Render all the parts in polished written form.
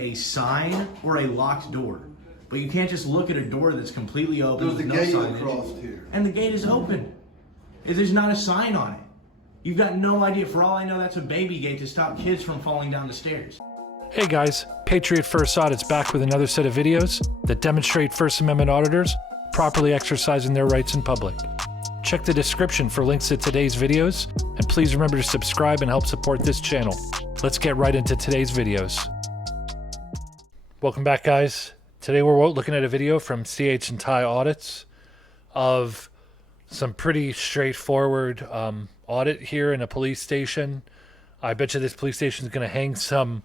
a sign or a locked door. But you can't just look at a door that's completely open with no signage. Here. And the gate is open. There's not a sign on it. You've got no idea. For all I know, that's a baby gate to stop kids from falling down the stairs. Hey guys, Patriot First Audit's back with another set of videos that demonstrate First Amendment auditors properly exercising their rights in public. Check the description for links to today's videos, and please remember to subscribe and help support this channel. Let's get right into today's videos. Welcome back, guys. Today we're looking at a video from CH and Ty Audits of some pretty straightforward audit here in a police station. I bet you this police station is going to hang some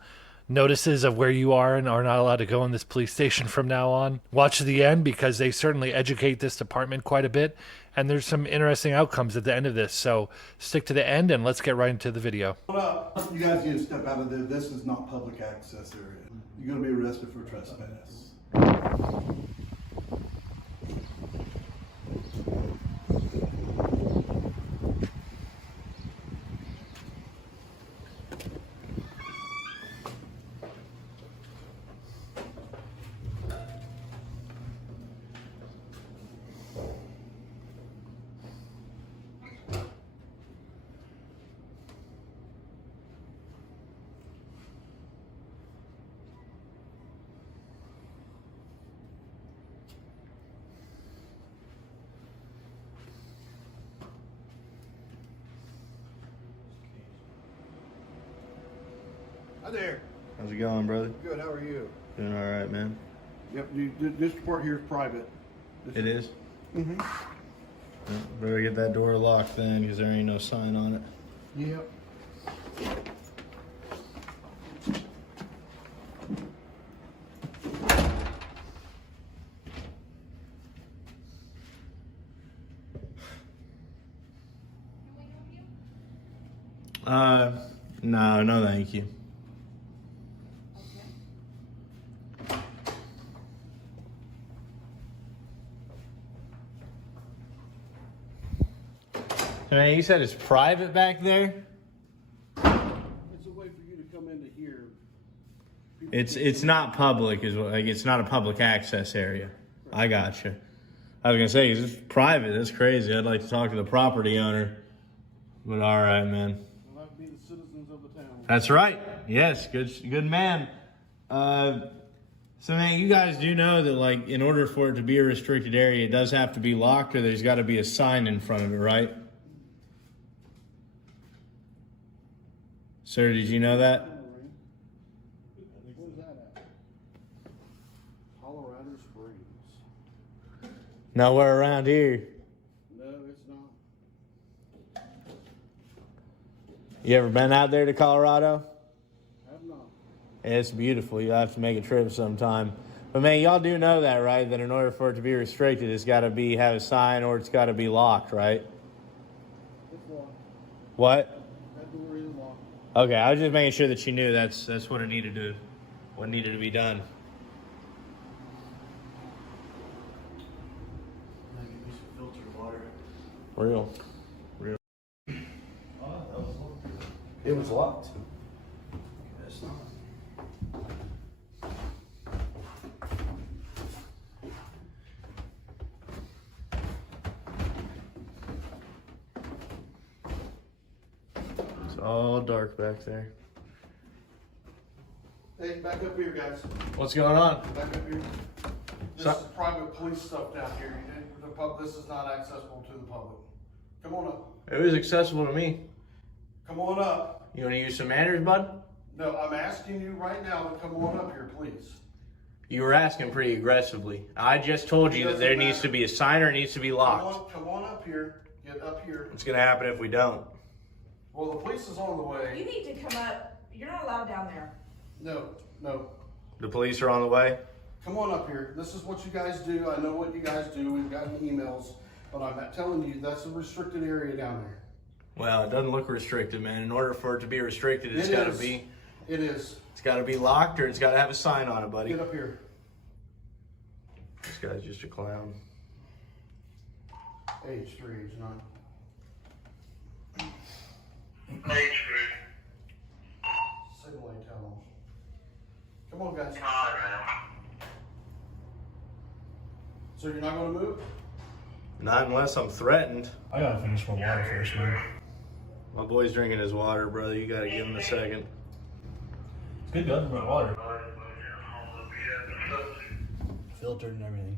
notices of where you are and are not allowed to go in this police station from now on. Watch to the end because they certainly educate this department quite a bit, and there's some interesting outcomes at the end of this. So stick to the end and let's get right into the video. Hold up. You guys need to step out of there. This is not public access area. You're going to be arrested for trespass. Hi there. How's it going, brother? Good, how are you? Doing all right, man. Yep, this report here is private. It is? Mm-hmm. Yeah, better get that door locked then, because there ain't no sign on it. Yep. No, thank you. Man, you said it's private back there? It's a way for you to come into here. It's not public, it's not a public access area. I gotcha. I was gonna say, it's private, that's crazy. I'd like to talk to the property owner. But all right, man. Well, that would be the citizens of the town. That's right. Yes, good man. So man, you guys do know that, like, in order for it to be a restricted area, it does have to be locked, or there's got to be a sign in front of it, right? Sir, did you know that? Where's that at? Colorado Springs. Nowhere around here. No, it's not. You ever been out there to Colorado? Have not. It's beautiful. You'll have to make a trip sometime. But man, y'all do know that, right? That in order for it to be restricted, it's got to have a sign, or it's got to be locked, right? It's locked. What? That door is locked. Okay, I was just making sure that you knew that's what it needed to be done. Real. It was locked. It's all dark back there. Hey, back up here, guys. What's going on? Back up here. This is private police stuff down here. This is not accessible to the public. Come on up. It was accessible to me. Come on up. You want to use some manners, bud? No, I'm asking you right now to come on up here, please. You were asking pretty aggressively. I just told you that there needs to be a sign or it needs to be locked. Come on up here. Get up here. What's going to happen if we don't? Well, the police is on the way. You need to come up. You're not allowed down there. No. The police are on the way? Come on up here. This is what you guys do. I know what you guys do. We've gotten emails. But I'm not telling you that's a restricted area down there. Well, it doesn't look restricted, man. In order for it to be restricted, it's got to be. It is. It's got to be locked, or it's got to have a sign on it, buddy. Get up here. This guy's just a clown. Age 3, age 9. Age 3. Signal ain't tell them. Come on, guys. So you're not gonna move? Not unless I'm threatened. I gotta finish my water first, man. My boy's drinking his water, brother. You gotta give him a second. It's good government water. Filtered and everything.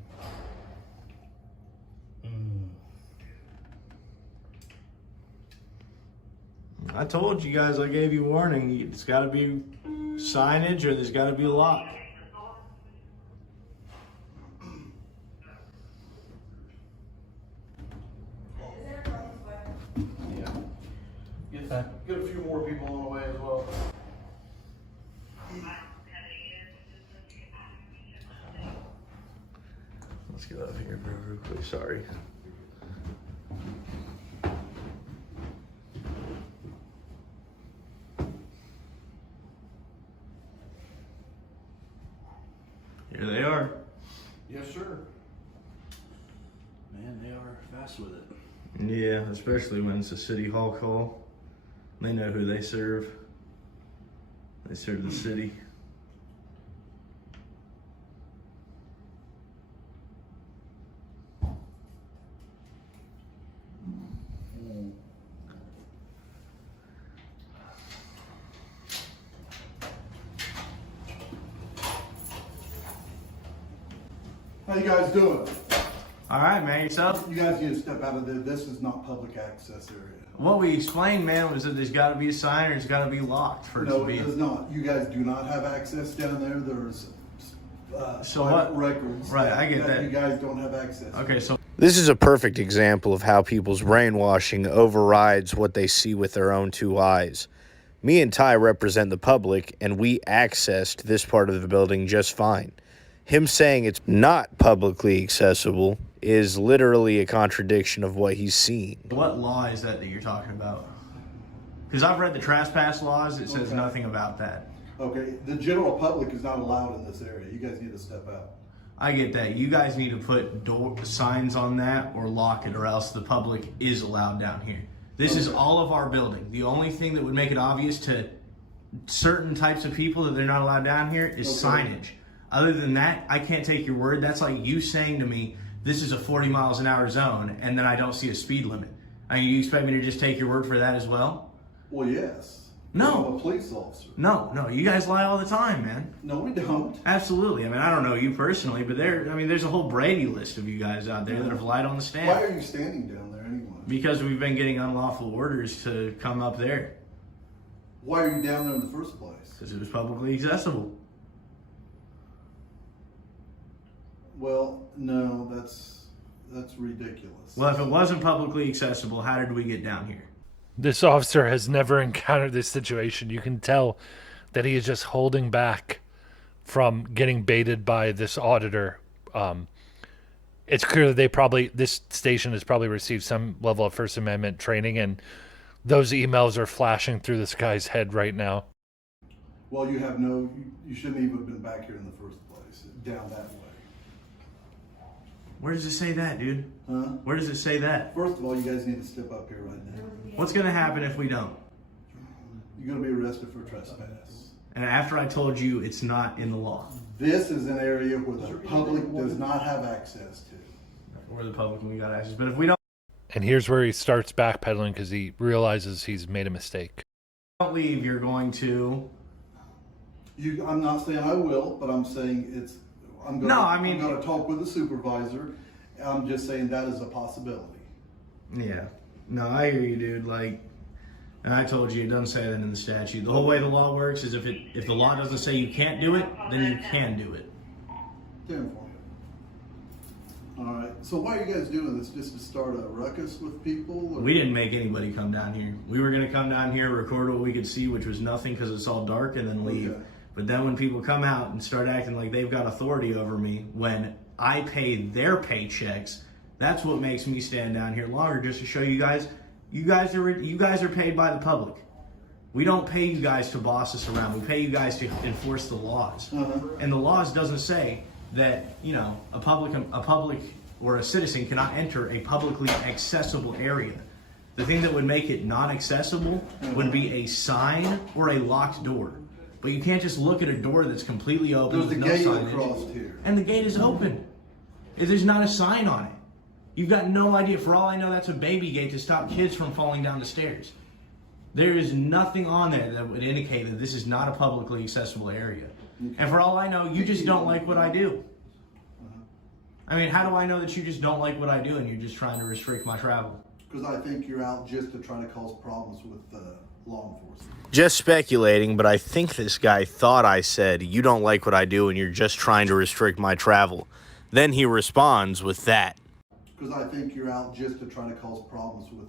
I told you guys, I gave you warning. It's gotta be signage or there's gotta be a lock. Yeah. Get a few more people on the way as well. Let's get out of here real quick. Sorry. Here they are. Yes, sir. Man, they are fast with it. Yeah, especially when it's a city hall call. They know who they serve. They serve the city. How you guys doing? All right, man. Yourself? You guys need to step out of there. This is not public access area. What we explained, man, was that there's got to be a sign or it's got to be locked for it to No, be. it does not. You guys do not have access down there. There's So private what- records. Right, I get that. You guys don't have access. Okay, so This is a perfect example of how people's brainwashing overrides what they see with their own two eyes. Me and Ty represent the public, and we accessed this part of the building just fine. Him saying it's not publicly accessible is literally a contradiction of what he's seen. what law is that you're talking about? Because I've read the trespass laws. It says Okay. nothing about that. Okay, the general public is not allowed in this area. You guys need to step out. I get that. You guys need to put signs on that or lock it, or else the public is allowed down here. This is all of our building. The only thing that would make it obvious to certain types of people that they're not allowed down here is Okay. signage. Other than that, I can't take your word. That's like you saying to me, this is a 40 miles an hour zone, and then I don't see a speed limit. I mean, you expect me to just take your word for that as well? Well, yes. No. I'm a police officer. No, you guys lie all the time, man. No, we don't. Absolutely. I mean, I don't know you personally, but there's a whole Brady list of you guys out there that have lied on the stand. Why are you standing down there anyway? Because we've been getting unlawful orders to come up there Why are you down there in the first place? because it was publicly accessible. Well, no, that's ridiculous. Well, if it wasn't publicly accessible, how did we get down here? This officer has never encountered this situation. You can tell that he is just holding back from getting baited by this auditor. It's clear that this station has probably received some level of First Amendment training, and those emails are flashing through this guy's head right now. Well, you shouldn't even have been back here in the first place, down that way. Where does it say that, dude? Huh? Where does it say that? First of all, you guys need to step up here right now. What's going to happen if we don't? You're going to be arrested for trespass. And after I told you it's not in the law. This is an area where the public does not have access to. We're the public and we got access. But if we don't And here's where he starts backpedaling because he realizes he's made a mistake. leave, you're going to... I'm not saying I will, but I'm saying I'm going to talk with the supervisor. I'm just saying that is a possibility. Yeah. No, I hear you, dude. And I told you, it doesn't say that in the statute. The whole way the law works is if the law doesn't say you can't do it, then you can do it. Damn for you. All right. So why are you guys doing this? Just to start a ruckus with people? Or? We didn't make anybody come down here. We were going to come down here, record what we could see, which was nothing because it's all dark, and then leave. Okay. But then when people come out and start acting like they've got authority over me when I pay their paychecks, that's what makes me stand down here longer, just to show you guys are paid by the public. We don't pay you guys to boss us around. We pay you guys to enforce the laws. And the laws doesn't say that, a public or a citizen cannot enter a publicly accessible area. The thing that would make it not accessible would be a sign or a locked door. But you can't just look at a door that's completely open There's with a no gate signage. across here. And the gate is open. There's not a sign on it. You've got no idea. For all I know, that's a baby gate to stop kids from falling down the stairs. There is nothing on there that would indicate that this is not a publicly accessible area. And for all I know, you just don't like what I do. I mean, how do I know that you just don't like what I do and you're just trying to restrict my travel? Because I think you're out just to try to cause problems with law enforcement. Just speculating, but I think this guy thought I said, you don't like what I do and you're just trying to restrict my travel. Then he responds with that. Because I think you're out just to try to cause problems with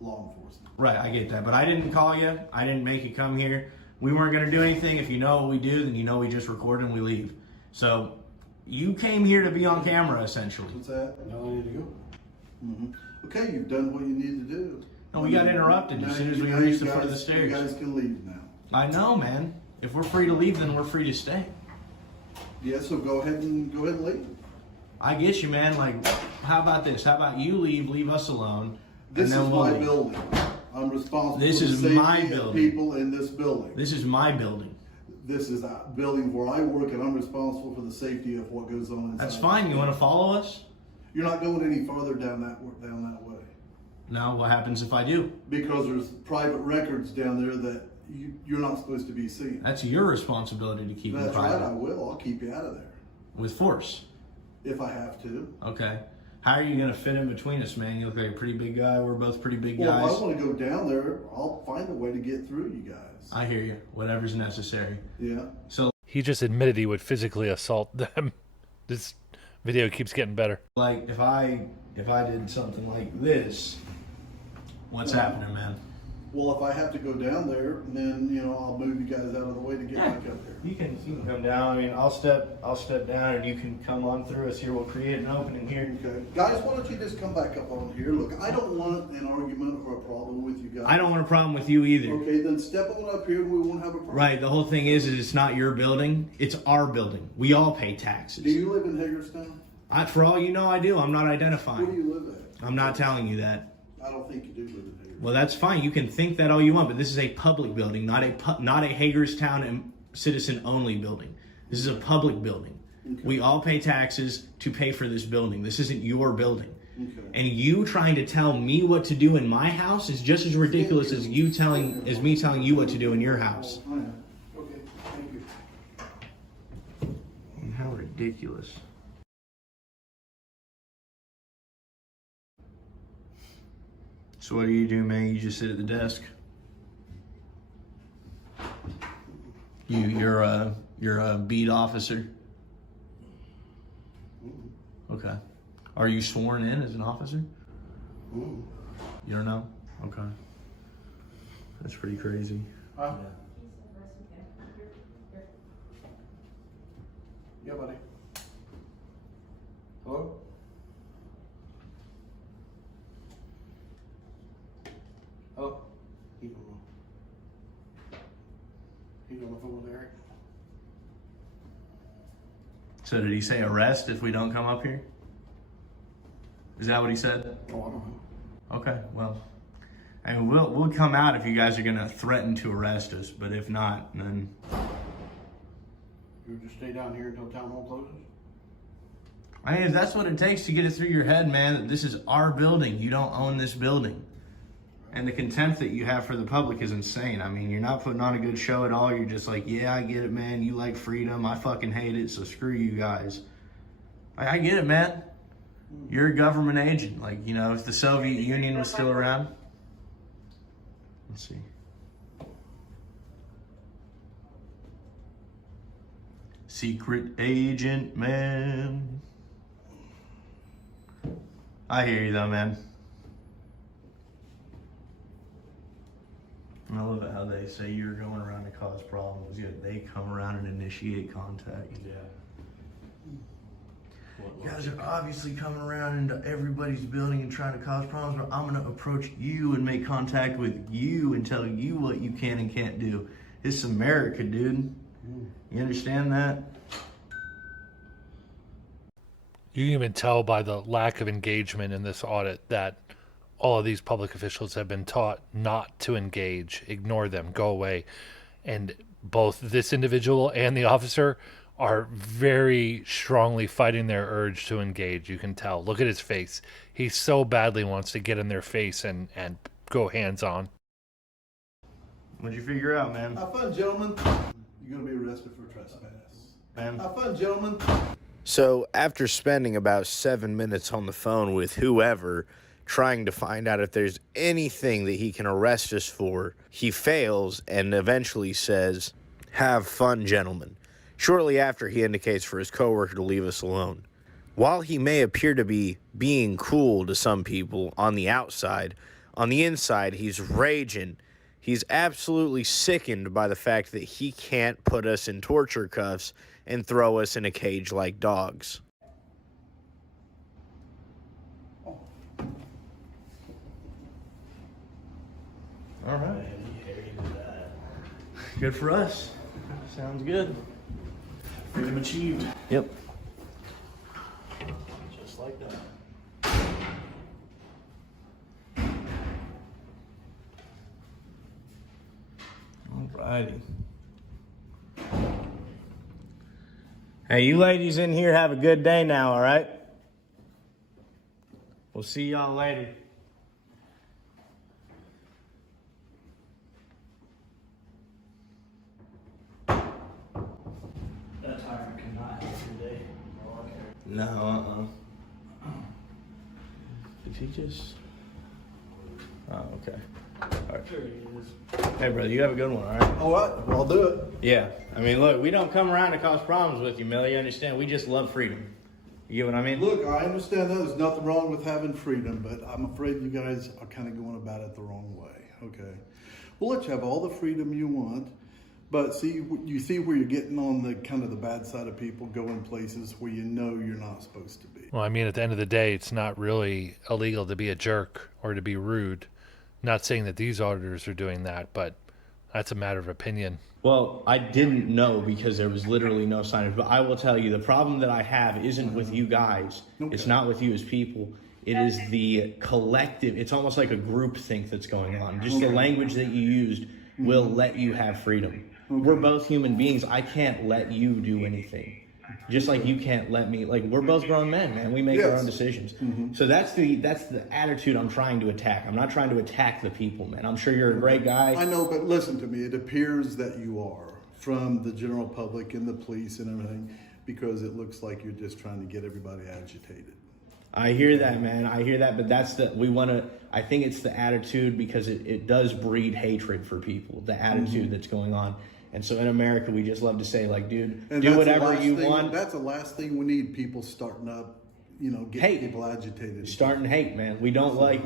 law enforcement. Right, I get that. But I didn't call you. I didn't make you come here. We weren't going to do anything. If you know what we do, then you know we just record and we leave. So you came here to be on camera, essentially. What's that? Now I need to go. Mm-hmm. Okay, you've done what you need to do. No, we got interrupted as soon as we reached the foot of the stairs. You guys can leave now. I know, man. If we're free to leave, then we're free to stay. Yeah, so go ahead and leave. I get you, man. Like, how about this? How about you leave us alone, This and is then we'll my leave. building. I'm responsible This for is the my safety of building. people in this building. This is my building. This is a building where I work, and I'm responsible for the safety of what goes on inside. That's fine. You want to follow us? You're not going any farther down that way No. What happens if I do? because there's private records down there that you're not supposed to be seeing. That's your responsibility to keep them That's right. private. I will. I'll keep you out of there With force. if I have to. Okay. How are you going to fit in between us, man? You look like a pretty big guy. We're both pretty big Well, guys. if I want to go down there, I'll find a way to get through you guys. I hear you. Whatever's necessary. Yeah. So, He just admitted he would physically assault them. This video keeps getting better. like, if I did something like this, what's happening, man? Well, if I have to go down there, then I'll move you guys out of the way to get back up there. You can come down. I mean, I'll step down, and you can come on through us here. We'll create an opening here. Okay, guys, why don't you just come back up on here? Look, I don't want an argument or a problem with you guys. I don't want a problem with you either. Okay, then step on up here and we won't have a problem. Right. The whole thing is it's not your building. It's our building. We all pay Do taxes. you live in Hagerstown? For all you know, I do. I'm not Where do identifying. you live at? I'm not telling you that. I don't think you do live in Hagerstown. Well, that's fine. You can think that all you want, but this is a public building, not a Hagerstown and citizen-only building. This is a public building. Okay. We all pay taxes to pay for this building. This isn't your building. Okay. And you trying to tell me what to do in my house is just as ridiculous as me telling you what to do in your house. I am. Okay, thank you. How ridiculous. So what do you do, man? You just sit at the desk? You're a beat officer? Okay. Are you sworn in as an officer? Ooh. You don't know? Okay. That's pretty crazy. Huh? Yeah, buddy. Hello? Hello? He's on the phone with Eric. So did he say arrest if we don't come up here? Is that what he said? Oh, I don't know. Okay, well, I mean, we'll come out if you guys are gonna threaten to arrest us, but if not, then You just stay down here until town hall closes? I mean, if that's what it takes to get it through your head, man, that this is our building. You don't own this building. And the contempt that you have for the public is insane. I mean, you're not putting on a good show at all. You're just like, yeah, I get it, man. You like freedom. I fucking hate it, so screw you guys. I get it, man. You're a government agent. Like, if the Soviet Union was still around. Let's see. Secret agent, man. I hear you, though, man. I love it how they say you're going around to cause problems, yet they come around and initiate contact. Yeah. You guys are obviously coming around into everybody's building and trying to cause problems, but I'm going to approach you and make contact with you and tell you what you can and can't do. It's America, dude. You understand that? You can even tell by the lack of engagement in this audit that all of these public officials have been taught not to engage, ignore them, go away. And both this individual and the officer are very strongly fighting their urge to engage. You can tell. Look at his face. He so badly wants to get in their face and go hands-on. What'd you figure out, man? Have fun, gentlemen. You're gonna be arrested for trespass. Man. Have fun, gentlemen. So after spending about 7 minutes on the phone with whoever, trying to find out if there's anything that he can arrest us for, he fails and eventually says, "Have fun, gentlemen," shortly after he indicates for his coworker to leave us alone. While he may appear to be being cool to some people on the outside, on the inside he's raging. He's absolutely sickened by the fact that he can't put us in torture cuffs and throw us in a cage like dogs. All right. Good for us. Sounds good. Freedom achieved. Yep. Just like that. Alrighty. Hey, you ladies in here have a good day now, all right? We'll see y'all later. That tyrant cannot have your day. No, Did he just... Oh, okay. All right. Sure he is. Hey, brother, you have a good one, all right? All right, I'll do it. Yeah. I mean, look, we don't come around to cause problems with you, Millie. You understand? We just love freedom. You get what I mean? Look, I understand that there's nothing wrong with having freedom, but I'm afraid you guys are kind of going about it the wrong way. Okay. We'll let you have all the freedom you want, but you see where you're getting on the kind of the bad side of people, going places where you know you're not supposed to be. Well, I mean, at the end of the day, it's not really illegal to be a jerk or to be rude. Not saying that these auditors are doing that, but that's a matter of opinion. Well, I didn't know because there was literally no signage. But I will tell you, the problem that I have isn't with you guys. Okay. It's not with you as people. It is the collective. It's almost like a group think that's going on. Just the language that you used will let you have freedom. We're both human beings. I can't let you do anything. Just like you can't let me, like, we're both grown men, man. We make our own decisions. So that's the attitude I'm trying to attack. I'm not trying to attack the people, man. I'm sure you're a great guy. I know, but listen to me. It appears that you are, from the general public and the police and everything, because it looks like you're just trying to get everybody agitated. I hear that, man. I hear that, but I think it's the attitude, because it does breed hatred for people, the attitude that's going on. And so in America, we just love to say, like, dude, And do that's whatever you want. That's the last thing we need, people starting up, getting Hate. people agitated. Starting hate, man. We don't like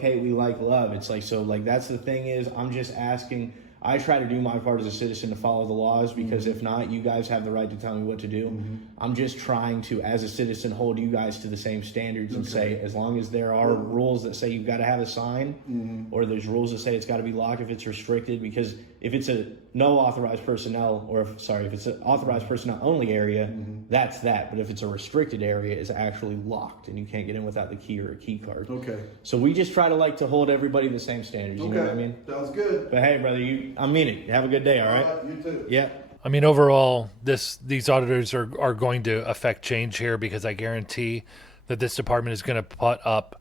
hate, we like love. It's like, so, like, that's the thing is, I'm just asking. I try to do my part as a citizen to follow the laws, because if not, you guys have the right to tell me what to do. I'm just trying to, as a citizen, hold you guys to the same standards and say, as long as there are rules that say you've got to have a sign, or there's rules that say it's got to be locked if it's restricted, because if it's a no authorized personnel, or if it's an authorized personnel only area, that's that. But if it's a restricted area, it's actually locked and you can't get in without the key or a key card. Okay. So we just try to to hold everybody the same standards. You know what I mean? Sounds good. But hey, brother, I mean it. Have a good day, all right? You too. Yeah. I mean, overall, these auditors are going to affect change here, because I guarantee that this department is going to put up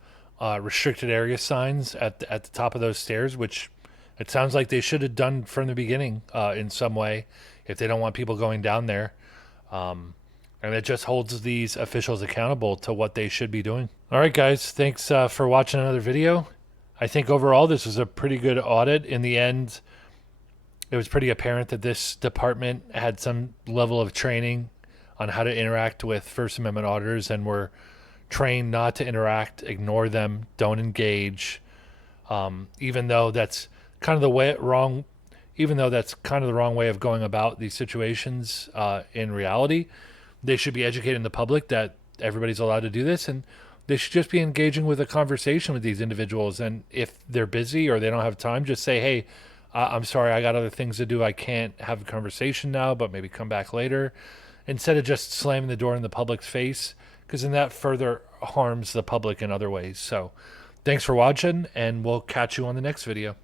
restricted area signs at the top of those stairs, which it sounds like they should have done from the beginning in some way, if they don't want people going down there. And it just holds these officials accountable to what they should be doing. All right, guys, thanks for watching another video. I think overall this was a pretty good audit. In the end, it was pretty apparent that this department had some level of training on how to interact with First Amendment auditors, and were trained not to interact, ignore them, don't engage. Even though that's kind of the wrong way of going about these situations in reality, they should be educating the public that everybody's allowed to do this, and they should just be engaging with a conversation with these individuals. And if they're busy or they don't have time, just say, hey, I'm sorry, I got other things to do. I can't have a conversation now, but maybe come back later. Instead of just slamming the door in the public's face, because then that further harms the public in other ways. So thanks for watching, and we'll catch you on the next video.